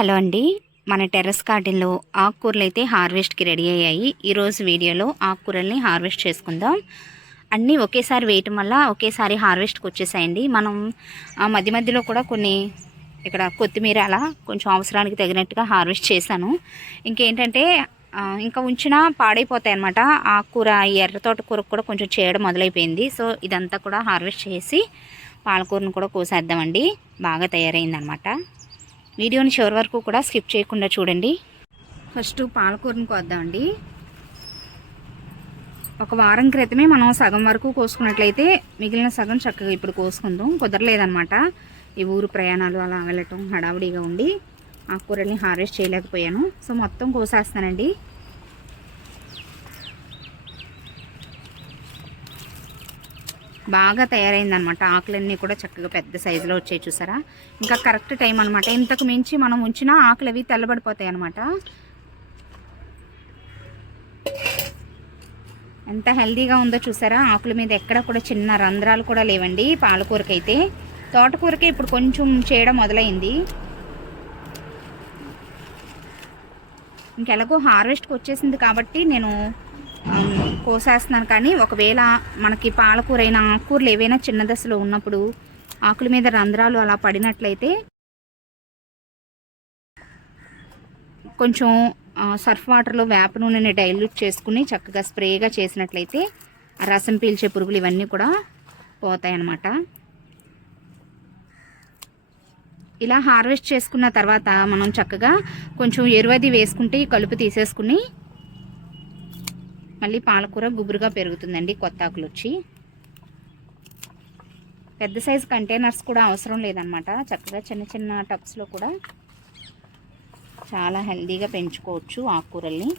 Hello అండి. మన terrace గార్డెన్లో ఆకుకూరలు అయితే హార్వెస్ట్కి రెడీ అయ్యాయి. ఈరోజు వీడియోలో ఆకుకూరల్ని హార్వెస్ట్ చేసుకుందాం. అన్నీ ఒకేసారి వేయటం వల్ల ఒకేసారి హార్వెస్ట్కి వచ్చేసాయండి. మనం ఆ మధ్య మధ్యలో కూడా కొన్ని ఇక్కడ కొత్తిమీర అలా కొంచెం అవసరానికి తగినట్టుగా హార్వెస్ట్ చేశాను. ఇంకేంటంటే ఇంకా ఉంచినా పాడైపోతాయి అనమాట ఆకుకూర ఈ ఎర్ర తోటకూరకు కూడా కొంచెం చేయడం మొదలైపోయింది. సో ఇదంతా కూడా హార్వెస్ట్ చేసి పాలకూరను కూడా కోసేద్దామండి. బాగా తయారైందనమాట వీడియోని చివరి వరకు కూడా స్కిప్ చేయకుండా చూడండి. ఫస్ట్ పాలకూరను కోద్దామండి. ఒక వారం క్రితమే మనం సగం వరకు కోసుకున్నట్లయితే మిగిలిన సగం చక్కగా ఇప్పుడు కోసుకుందాం. కుదరలేదనమాట ఈ ఊరు ప్రయాణాలు అలా వెళ్ళటం హడావుడిగా ఉండి ఆ కూరల్ని హార్వెస్ట్ చేయలేకపోయాను. సో మొత్తం కోసేస్తానండి బాగా తయారైందనమాట ఆకులన్నీ కూడా చక్కగా పెద్ద సైజులో వచ్చాయి చూసారా? ఇంకా కరెక్ట్ టైం అనమాట ఇంతకు మించి మనం ఉంచినా ఆకులు అవి తెల్లబడిపోతాయి అనమాట ఎంత హెల్దీగా ఉందో చూసారా? ఆకుల మీద ఎక్కడ కూడా చిన్న రంధ్రాలు కూడా లేవండి పాలకూరకైతే. తోటకూరకే ఇప్పుడు కొంచెం చేయడం మొదలైంది. ఇంకెలాగో హార్వెస్ట్కి వచ్చేసింది కాబట్టి నేను కోసేస్తున్నాను. కానీ ఒకవేళ మనకి పాలకూర అయినా ఆకుకూరలు ఏవైనా చిన్న దశలో ఉన్నప్పుడు ఆకుల మీద రంధ్రాలు అలా పడినట్లయితే కొంచెం సర్ఫ్ వాటర్లో వేప నూనెని డైల్యూట్ చేసుకుని చక్కగా స్ప్రేగా చేసినట్లయితే రసం పీల్చే పురుగులు ఇవన్నీ కూడా పోతాయి అన్నమాట ఇలా హార్వెస్ట్ చేసుకున్న తర్వాత మనం చక్కగా కొంచెం ఎరువది వేసుకుంటే ఈ కలుపు తీసేసుకుని మళ్ళీ పాలకూర గుబురుగా పెరుగుతుందండి కొత్త ఆకులు వచ్చి పెద్ద సైజు కంటైనర్స్ కూడా అవసరం లేదనమాట చక్కగా చిన్న చిన్న టబ్స్లో కూడా చాలా హెల్దీగా పెంచుకోవచ్చు ఆకుకూరల్ని.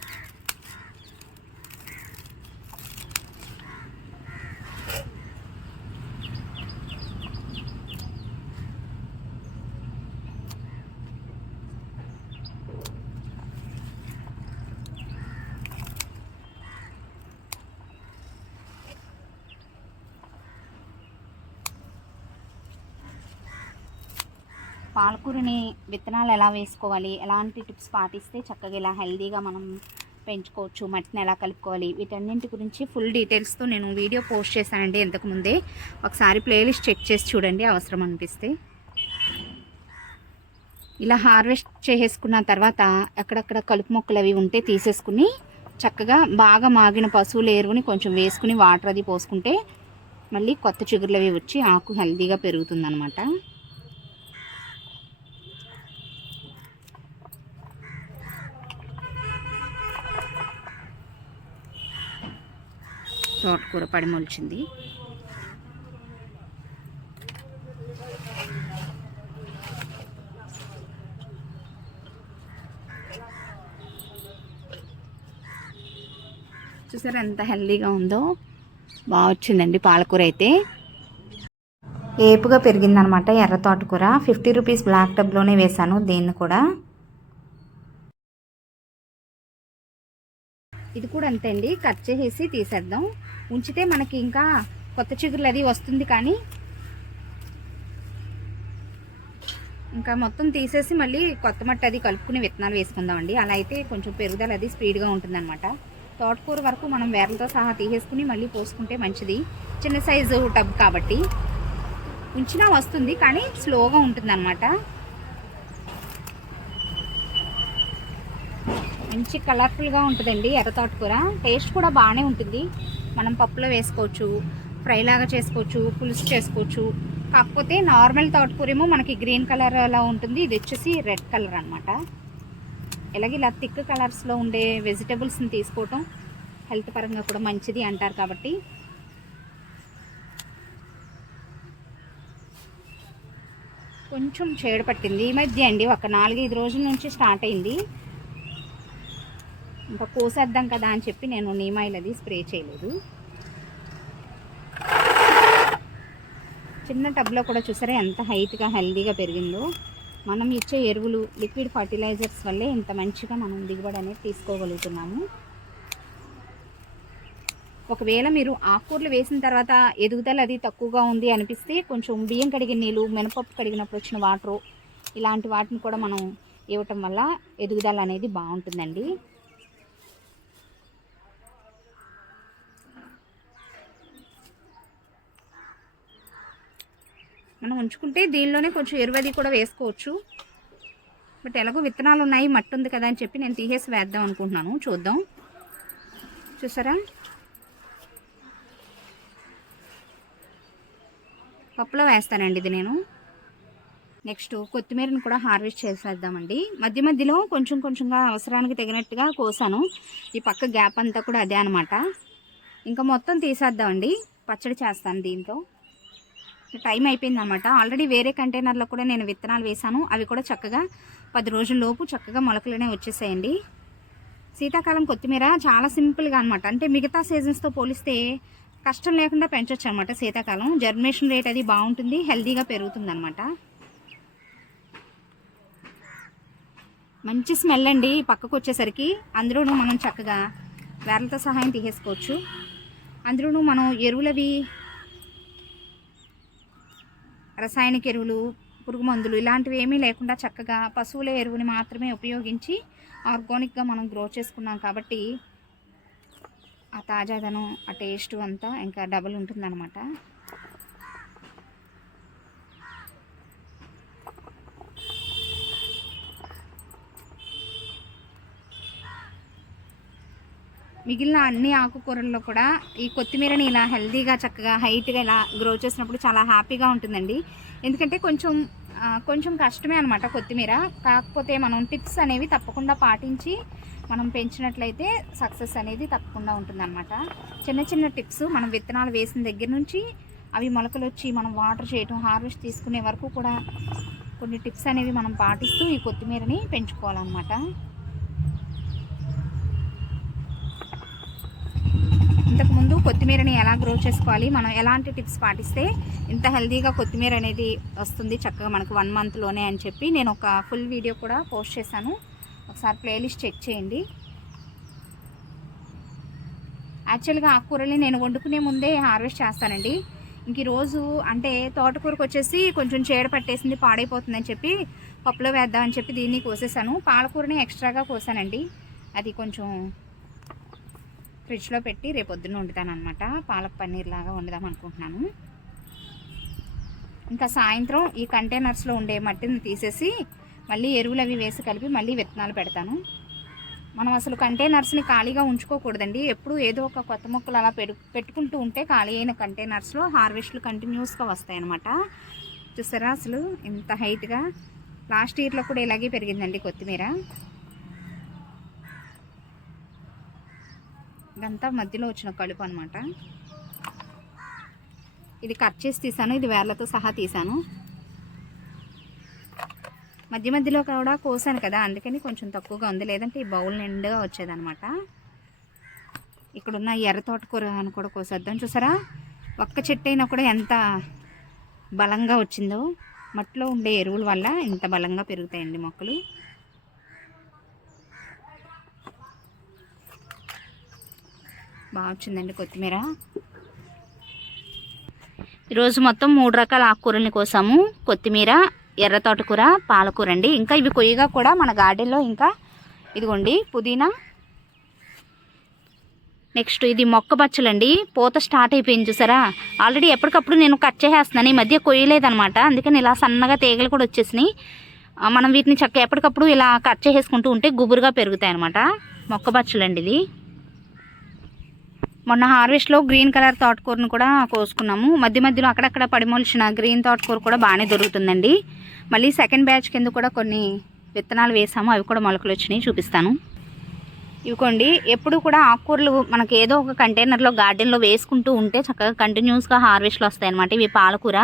పాలకూరని విత్తనాలు ఎలా వేసుకోవాలి? ఎలాంటి టిప్స్ పాటిస్తే చక్కగా ఇలా హెల్దీగా మనం పెంచుకోవచ్చు మట్టిని ఎలా కలుపుకోవాలి? వీటన్నింటి గురించి ఫుల్ డీటెయిల్స్తో నేను వీడియో పోస్ట్ చేశానండి ఇంతకుముందే. ఒకసారి ప్లేలిస్ట్ చెక్ చేసి చూడండి అవసరం అనిపిస్తే. ఇలా హార్వెస్ట్ చేసేసుకున్న తర్వాత అక్కడక్కడ కలుపు మొక్కలు అవి ఉంటే తీసేసుకుని చక్కగా బాగా మాగిన పశువుల ఎరువుని కొంచెం వేసుకుని వాటర్ అది పోసుకుంటే మళ్ళీ కొత్త చిగురులు అవి వచ్చి ఆకు హెల్దీగా పెరుగుతుందన్నమాట. తోటకూర పడి మొలిచింది. ఎంత హెల్దీగా ఉందో? బాగా వచ్చిందండి పాలకూర అయితే. ఏపుగా పెరిగిందనమాట ఎర్ర తోటకూర. ఫిఫ్టీ రూపీస్ బ్లాక్ టబ్లోనే వేశాను దీన్ని కూడా. ఇది కూడా అంతే అండి కట్ చేసేసి తీసేద్దాం. ఉంచితే మనకి ఇంకా కొత్త చిగురులు అది వస్తుంది కానీ ఇంకా మొత్తం తీసేసి మళ్ళీ కొత్త మట్టి అది కలుపుకుని విత్తనాలు వేసుకుందామండి. అలా అయితే కొంచెం పెరుగుదల అది స్పీడ్గా ఉంటుందన్నమాట. తోటకూర వరకు మనం వేర్లతో సహా తీసేసుకుని మళ్ళీ పోసుకుంటే మంచిది. చిన్న సైజు టబ్ కాబట్టి ఉంచినా వస్తుంది కానీ స్లోగా ఉంటుందన్నమాట. మంచి కలర్ఫుల్గా ఉంటుందండి ఎర్ర తోటకూర. టేస్ట్ కూడా బాగానే ఉంటుంది. మనం పప్పులో వేసుకోవచ్చు ఫ్రైలాగా చేసుకోవచ్చు పులుసు చేసుకోవచ్చు. కాకపోతే నార్మల్ తోటకూర ఏమో మనకి గ్రీన్ కలర్ అలా ఉంటుంది. ఇది వచ్చేసి రెడ్ కలర్ అనమాట ఇలాగే ఇలా థిక్ కలర్స్లో ఉండే వెజిటబుల్స్ని తీసుకోవటం హెల్త్ పరంగా కూడా మంచిది అంటారు కాబట్టి. కొంచెం చేడు పట్టింది. ఈ మధ్య అండి ఒక నాలుగైదు రోజుల నుంచి స్టార్ట్ అయింది. ఇంకా కోసేద్దాం కదా అని చెప్పి నేను నీమాయిల్ అది స్ప్రే చేయలేదు. చిన్న టబ్లో కూడా చూసారా ఎంత హైట్గా హెల్దీగా పెరిగిందో. మనం ఇచ్చే ఎరువులు లిక్విడ్ ఫర్టిలైజర్స్ వల్లే ఇంత మంచిగా మనం దిగుబడి అనేది తీసుకోగలుగుతున్నాము. ఒకవేళ మీరు ఆకుకూరలు వేసిన తర్వాత ఎదుగుదల అది తక్కువగా ఉంది అనిపిస్తే కొంచెం బియ్యం కడిగిన నీళ్ళు మినపప్పు కడిగినప్పుడు వచ్చిన వాటరు ఇలాంటి వాటిని కూడా మనం ఇవ్వటం వల్ల ఎదుగుదల అనేది బాగుంటుందండి. ఉంచుకుంటే దీనిలోనే కొంచెం ఎరువది కూడా వేసుకోవచ్చు. బట్ ఎలాగో విత్తనాలు ఉన్నాయి మట్టి ఉంది కదా అని చెప్పి నేను తీసేసి వేద్దాం అనుకుంటున్నాను. చూద్దాం. చూసారా? పప్పులో వేస్తానండి ఇది నేను. నెక్స్ట్ కొత్తిమీరని కూడా హార్వెస్ట్ చేసేద్దామండి. మధ్య మధ్యలో కొంచెం కొంచెంగా అవసరానికి తగినట్టుగా కోసాను. ఈ పక్క గ్యాప్ అంతా కూడా అదే అనమాట ఇంకా మొత్తం తీసేద్దామండి. పచ్చడి చేస్తాను దీంతో టైం అయిపోయిందనమాట. ఆల్రెడీ వేరే కంటైనర్లో కూడా నేను విత్తనాలు వేశాను. అవి కూడా చక్కగా పది రోజుల్లోపు చక్కగా మొలకలనే వచ్చేసాయండి. శీతాకాలం కొత్తిమీర చాలా సింపుల్గా అనమాట. అంటే మిగతా సీజన్స్తో పోలిస్తే కష్టం లేకుండా పెంచవచ్చు అనమాట శీతాకాలం. జర్మినేషన్ రేట్ అది బాగుంటుంది హెల్తీగా పెరుగుతుంది అనమాట మంచి స్మెల్ అండి పక్కకు వచ్చేసరికి. అందులోనూ మనం చక్కగా వేర్లతో సహాయం తీసేసుకోవచ్చు. అందులోనూ మనం ఎరువులవి రసాయనిక ఎరువులు పురుగు మందులు ఇలాంటివి ఏమీ లేకుండా చక్కగా పశువుల ఎరువుని మాత్రమే ఉపయోగించి ఆర్గానిక్గా మనం గ్రో చేసుకున్నాం కాబట్టి ఆ తాజాదనం ఆ టేస్ట్ అంతా ఇంకా డబుల్ ఉంటుందన్నమాట. మిగిలిన అన్ని ఆకుకూరల్లో కూడా ఈ కొత్తిమీరని ఇలా హెల్దీగా చక్కగా హైట్గా ఇలా గ్రో చేసినప్పుడు చాలా హ్యాపీగా ఉంటుందండి. ఎందుకంటే కొంచెం కొంచెం కష్టమే అనమాట కొత్తిమీర. కాకపోతే మనం టిప్స్ అనేవి తప్పకుండా పాటించి మనం పెంచినట్లయితే సక్సెస్ అనేది తప్పకుండా ఉంటుందన్నమాట. చిన్న చిన్న టిప్స్ మనం విత్తనాలు వేసిన దగ్గర నుంచి అవి మొలకలు వచ్చి మనం వాటర్ చేయటం హార్వెస్ట్ తీసుకునే వరకు కూడా కొన్ని టిప్స్ అనేవి మనం పాటిస్తూ ఈ కొత్తిమీరని పెంచుకోవాలన్నమాట. ఇంతకుముందు కొత్తిమీరని ఎలా గ్రో చేసుకోవాలి మనం ఎలాంటి టిప్స్ పాటిస్తే ఇంత హెల్దీగా కొత్తిమీర అనేది వస్తుంది చక్కగా మనకు వన్ మంత్లోనే అని చెప్పి నేను ఒక ఫుల్ వీడియో కూడా పోస్ట్ చేశాను. ఒకసారి ప్లేలిస్ట్ చెక్ చేయండి. యాక్చువల్గా ఆకుకూరల్ని నేను వండుకునే ముందే హార్వెస్ట్ చేస్తానండి. ఇంక ఈరోజు అంటే తోటకూరకు వచ్చేసి కొంచెం చీడ పట్టేసింది పాడైపోతుందని చెప్పి పప్పులో వేద్దామని చెప్పి దీన్ని కోసేసాను పాలకూరని ఎక్స్ట్రాగా కోసానండి. అది కొంచెం ఫ్రిడ్జ్లో పెట్టి రేపు పొద్దున్న వండుతాను అనమాట పాలక్ పన్నీర్ లాగా వండుదాం అనుకుంటున్నాను. ఇంకా సాయంత్రం ఈ కంటైనర్స్లో ఉండే మట్టిని తీసేసి మళ్ళీ ఎరువులు అవి వేసి కలిపి మళ్ళీ విత్తనాలు పెడతాను. మనం అసలు కంటైనర్స్ని ఖాళీగా ఉంచుకోకూడదండి. ఎప్పుడు ఏదో ఒక కొత్త మొక్కలు అలా పెట్టుకుంటూ ఉంటే ఖాళీ అయిన కంటైనర్స్లో హార్వెస్ట్లు కంటిన్యూస్గా వస్తాయన్నమాట. చూసారా అసలు ఇంత హైట్గా. లాస్ట్ ఇయర్లో కూడా ఇలాగే పెరిగిందండి కొత్తిమీర. ఇదంతా మధ్యలో వచ్చిన కలుపు అనమాట ఇది కట్ చేసి తీసాను ఇది వేర్లతో సహా తీసాను. మధ్య మధ్యలో కూడా కోసాను కదా అందుకని కొంచెం తక్కువగా ఉంది. లేదంటే ఈ బౌల్ నిండుగా వచ్చేదనమాట ఇక్కడున్న ఎర్ర తోటకూర అని కూడా కోసేద్దాం. చూసారా? ఒక్క చెట్టు అయినా కూడా ఎంత బలంగా వచ్చిందో. మట్టిలో ఉండే ఎరువుల వల్ల ఇంత బలంగా పెరుగుతాయండి మొక్కలు. బాగా వచ్చిందండి కొత్తిమీర. ఈరోజు మొత్తం మూడు రకాల ఆకుకూరల్ని కోసాము. కొత్తిమీర ఎర్ర తోటకూర పాలకూర అండి. ఇంకా ఇవి కొయ్యగా కూడా మన గార్డెన్లో ఇంకా ఇదిగోండి పుదీనా. నెక్స్ట్ ఇది మొక్క బచ్చలండి పూత స్టార్ట్ అయిపోయింది చూసారా? ఆల్రెడీ ఎప్పటికప్పుడు నేను కట్ చేసేస్తున్నాను. ఈ మధ్య కొయ్యలేదనమాట అందుకని ఇలా సన్నగా తీగలు కూడా వచ్చేసినాయి. మనం వీటిని చక్క ఎప్పటికప్పుడు ఇలా కట్ చేసేసుకుంటూ ఉంటే గుబురుగా పెరుగుతాయి అనమాట మొక్క బచ్చలండి ఇది. మొన్న హార్వెస్ట్లో గ్రీన్ కలర్ తోటకూరను కూడా కోసుకున్నాము. మధ్య మధ్యలో అక్కడక్కడ పడిమోల్చిన గ్రీన్ తోటకూర కూడా బాగానే దొరుకుతుందండి. మళ్ళీ సెకండ్ బ్యాచ్ కింద కూడా కొన్ని విత్తనాలు వేసాము. అవి కూడా మొలకలు వచ్చినాయి చూపిస్తాను. ఇవికోండి ఎప్పుడు కూడా ఆకుకూరలు మనకి ఏదో ఒక కంటైనర్లో గార్డెన్లో వేసుకుంటూ ఉంటే చక్కగా కంటిన్యూస్గా హార్వెస్ట్లు వస్తాయన్నమాట. ఇవి పాలకూర.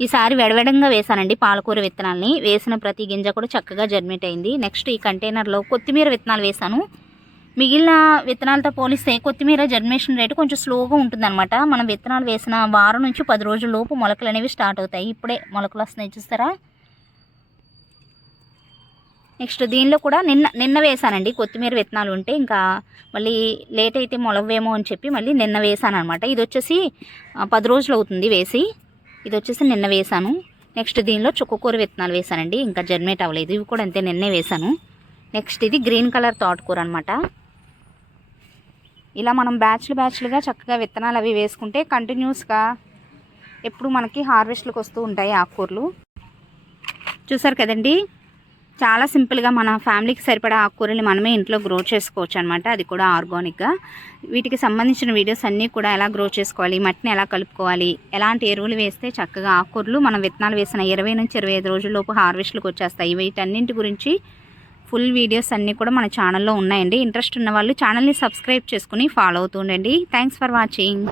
ఈసారి వెడవెడంగా వేసానండి పాలకూర విత్తనాల్ని. వేసిన ప్రతి గింజ కూడా చక్కగా జర్మిట్ అయింది. నెక్స్ట్ ఈ కంటైనర్లో కొత్తిమీర విత్తనాలు వేసాను. మిగిలిన విత్తనాలతో పోలిస్తే కొత్తిమీర జర్మినేషన్ రేటు కొంచెం స్లోగా ఉంటుందన్నమాట. మనం విత్తనాలు వేసిన వారం నుంచి పది రోజుల లోపు మొలకలు అనేవి స్టార్ట్ అవుతాయి. ఇప్పుడే మొలకలు వస్తున్నాయి చూస్తారా? నెక్స్ట్ దీనిలో కూడా నిన్న నిన్న వేసానండి. కొత్తిమీర విత్తనాలు ఉంటే ఇంకా మళ్ళీ లేట్ అయితే మొలవేమో అని చెప్పి మళ్ళీ నిన్న వేసాను అనమాట ఇది వచ్చేసి పది రోజులు అవుతుంది వేసి. ఇది వచ్చేసి నిన్న వేసాను. నెక్స్ట్ దీనిలో చుక్కకూర విత్తనాలు వేసానండి. ఇంకా జర్మేట్ అవ్వలేదు. ఇవి కూడా అంతే నిన్నే వేసాను. నెక్స్ట్ ఇది గ్రీన్ కలర్ తోటకూర అనమాట ఇలా మనం బ్యాచ్లు బ్యాచ్లుగా చక్కగా విత్తనాలు అవి వేసుకుంటే కంటిన్యూస్గా ఎప్పుడు మనకి హార్వెస్ట్లకు వస్తూ ఉంటాయి ఆకుకూరలు. చూసారు కదండి? చాలా సింపుల్గా మన ఫ్యామిలీకి సరిపడా ఆకుకూరలు మనమే ఇంట్లో గ్రో చేసుకోవచ్చు అనమాట అది కూడా ఆర్గానిక్గా. వీటికి సంబంధించిన వీడియోస్ అన్నీ కూడా ఎలా గ్రో చేసుకోవాలి మట్టిని ఎలా కలుపుకోవాలి ఎలాంటి ఎరువులు వేస్తే చక్కగా ఆకుకూరలు మనం విత్తనాలు వేసిన ఇరవై నుంచి ఇరవై ఐదు రోజుల్లోపు హార్వెస్ట్లకు వచ్చేస్తాయి. వీటన్నింటి గురించి ఫుల్ వీడియోస్ అన్నీ కూడా మన ఛానల్లో ఉన్నాయండి. ఇంట్రెస్ట్ ఉన్న వాళ్ళు ఛానల్ని సబ్స్క్రైబ్ చేసుకుని ఫాలో అవుతుండండి థ్యాంక్స్ ఫర్ వాచింగ్